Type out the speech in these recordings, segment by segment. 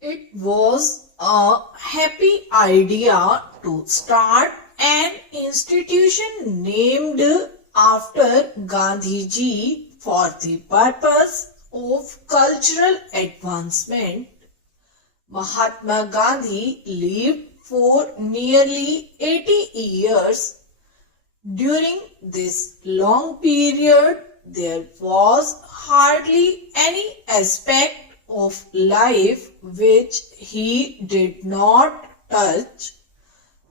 It was a happy idea to start an institution named after Gandhiji for the purpose of cultural advancement. Mahatma Gandhi lived for nearly 80 years. During this long period, there was hardly any aspect of life which he did not touch.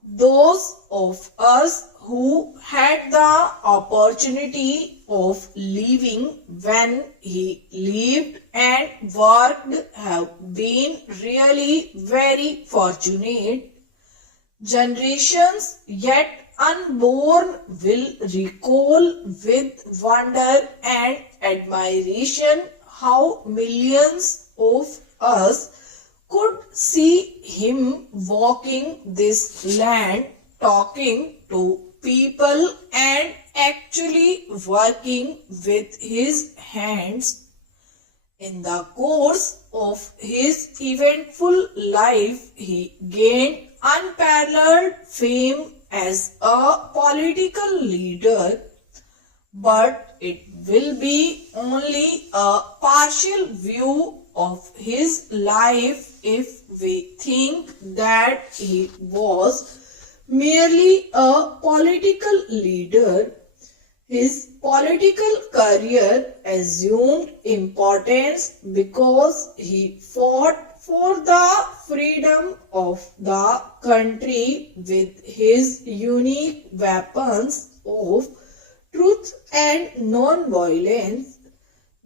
Those of us who had the opportunity of living when he lived and worked have been really very fortunate. Generations yet unborn will recall with wonder and admiration how millions of us could see him walking this land, talking to people and actually working with his hands. In the course of his eventful life, he gained unparalleled fame as a political leader, but it will be only a partial view of his life if we think that he was merely a political leader. His political career assumed importance because he fought for the freedom of the country with his unique weapons of truth and non-violence.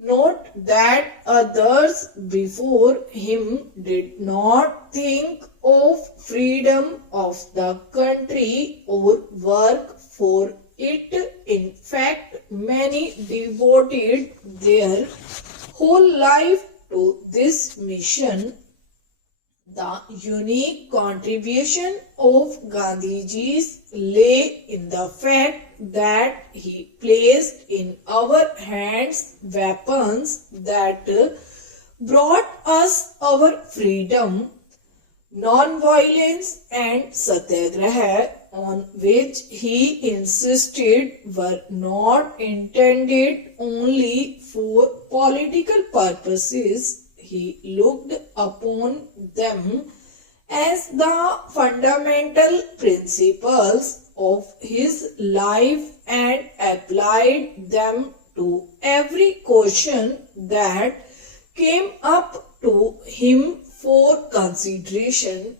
Note that others before him did not think of freedom of the country or work for it. In fact, many devoted their whole life to this mission. The unique contribution of Gandhiji's lay in the fact that he placed in our hands weapons that brought us our freedom. Non-violence and satyagraha, on which he insisted, were not intended only for political purposes. He looked upon them as the fundamental principles of his life and applied them to every question that came up to him for consideration.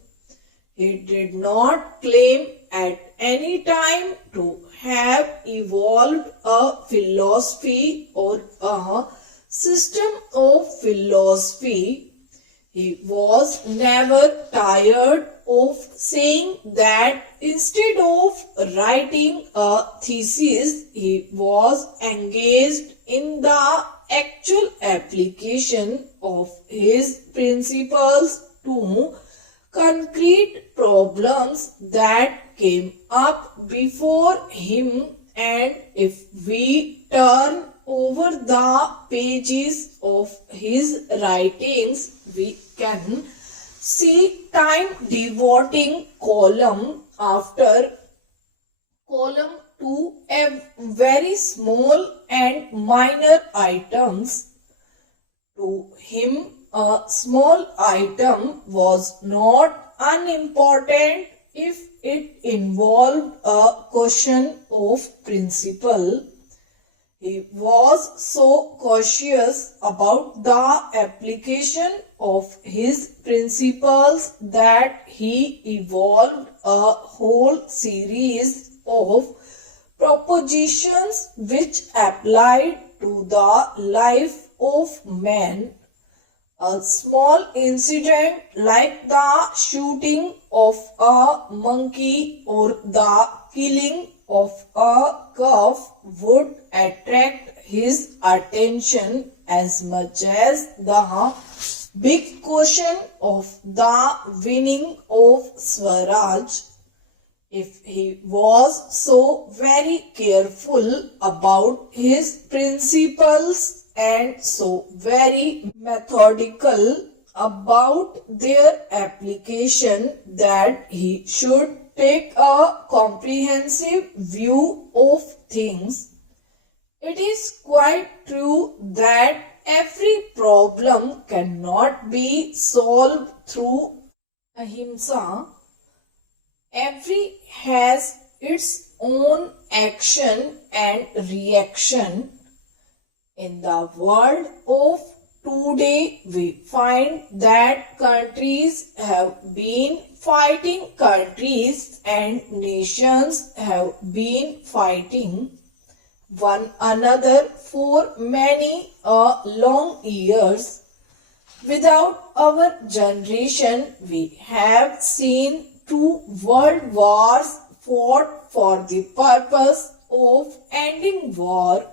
He did not claim at any time to have evolved a philosophy or a system of philosophy. He was never tired of saying that instead of writing a thesis, he was engaged in the actual application of his principles to concrete problems that came up before him. And if we turn over the pages of his writings, we can see time devoting column after column to a very small and minor items. To him, a small item was not unimportant if it involved a question of principle. He was so cautious about the application of his principles that he evolved a whole series of propositions which applied to the life of man. A small incident like the shooting of a monkey or the killing of a calf would attract his attention as much as the big question of the winning of Swaraj. If he was so very careful about his principles and so very methodical about their application that he should take a comprehensive view of things. It is quite true that every problem cannot be solved through ahimsa. Every has its own action and reaction. In the world of today, we find that countries have been fighting countries and nations have been fighting one another for many long years. Without our generation, we have seen two world wars fought for the purpose of ending war.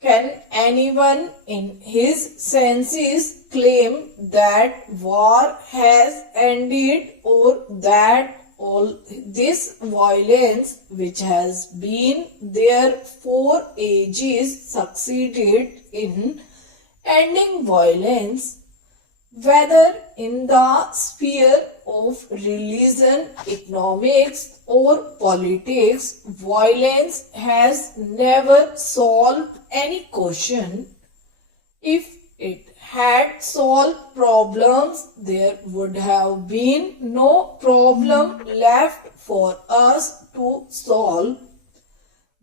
Can anyone in his senses claim that war has ended, or that all this violence which has been there for ages succeeded in ending violence? Whether in the sphere of religion, economics, or politics, violence has never solved any question. If it had solved problems, there would have been no problem left for us to solve.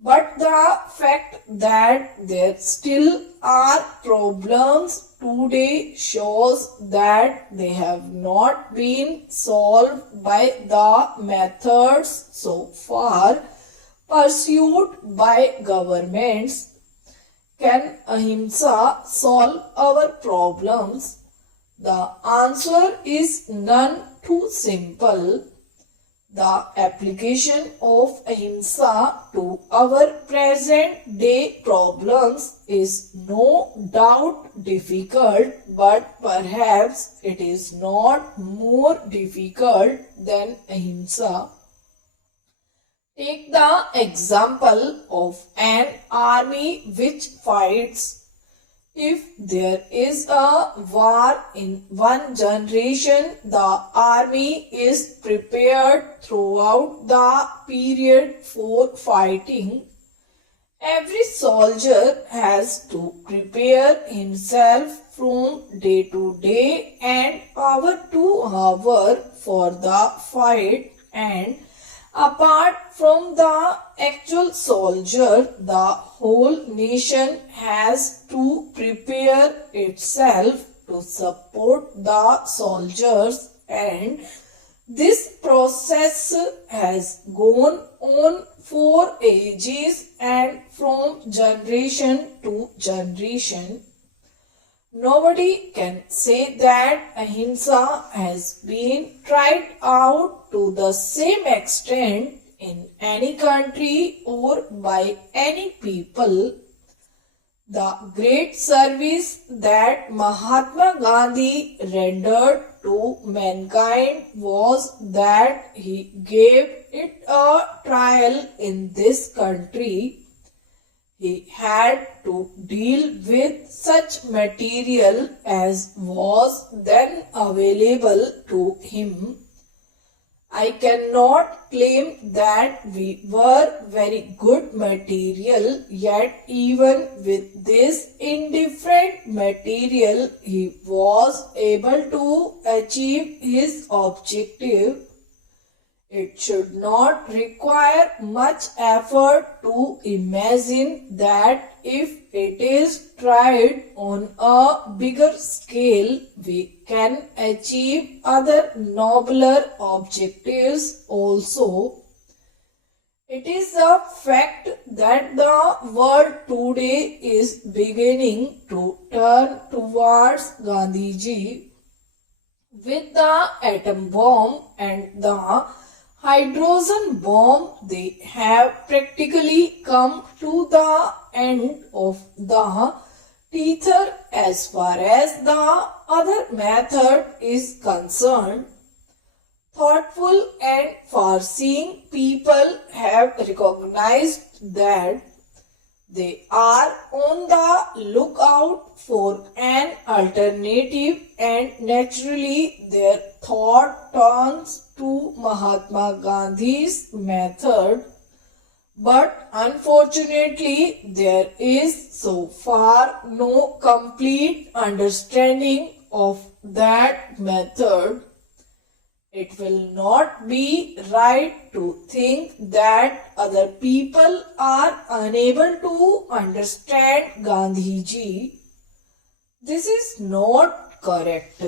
But the fact that there still are problems today shows that they have not been solved by the methods so far pursued by governments. Can ahimsa solve our problems? The answer is none too simple. The application of ahimsa to our present day problems is no doubt difficult, but perhaps it is not more difficult than ahimsa. Take the example of an army which fights. If there is a war in one generation, the army is prepared throughout the period for fighting. Every soldier has to prepare himself from day to day and hour to hour for the fight, and apart from the actual soldier, the whole nation has to prepare itself to support the soldiers, and this process has gone on for ages and from generation to generation. Nobody can say that ahimsa has been tried out to the same extent in any country or by any people. The great service that Mahatma Gandhi rendered to mankind was that he gave it a trial in this country. He had to deal with such material as was then available to him. I cannot claim that we were very good material, yet even with this indifferent material, he was able to achieve his objective. It should not require much effort to imagine that if it is tried on a bigger scale, we can achieve other nobler objectives also. It is a fact that the world today is beginning to turn towards Gandhiji. With the atom bomb and the hydrogen bomb, they have practically come to the end of the tether as far as the other method is concerned. Thoughtful and far-seeing people have recognized that They are on the lookout for an alternative, and naturally their thought turns to Mahatma Gandhi's method. But unfortunately, there is so far no complete understanding of that method. It will not be right to think that other people are unable to understand Gandhiji. This is not correct.